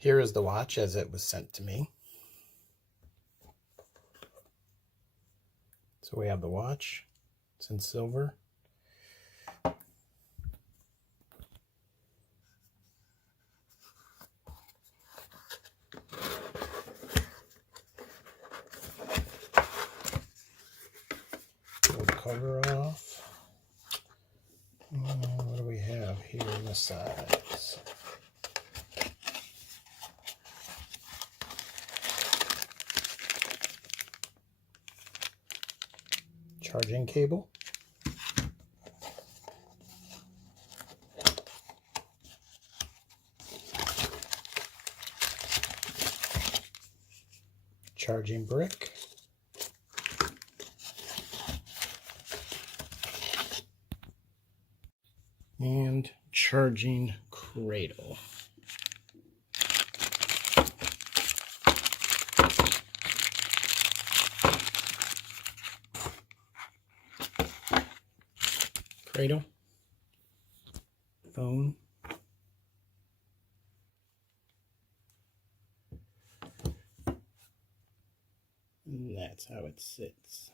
Here is the watch as it was sent to me. So we have the watch. It's in silver. Pull the cover off. What do we have here on the sides? Charging cable. Charging brick. And charging cradle. Cradle. Phone. And that's how it sits.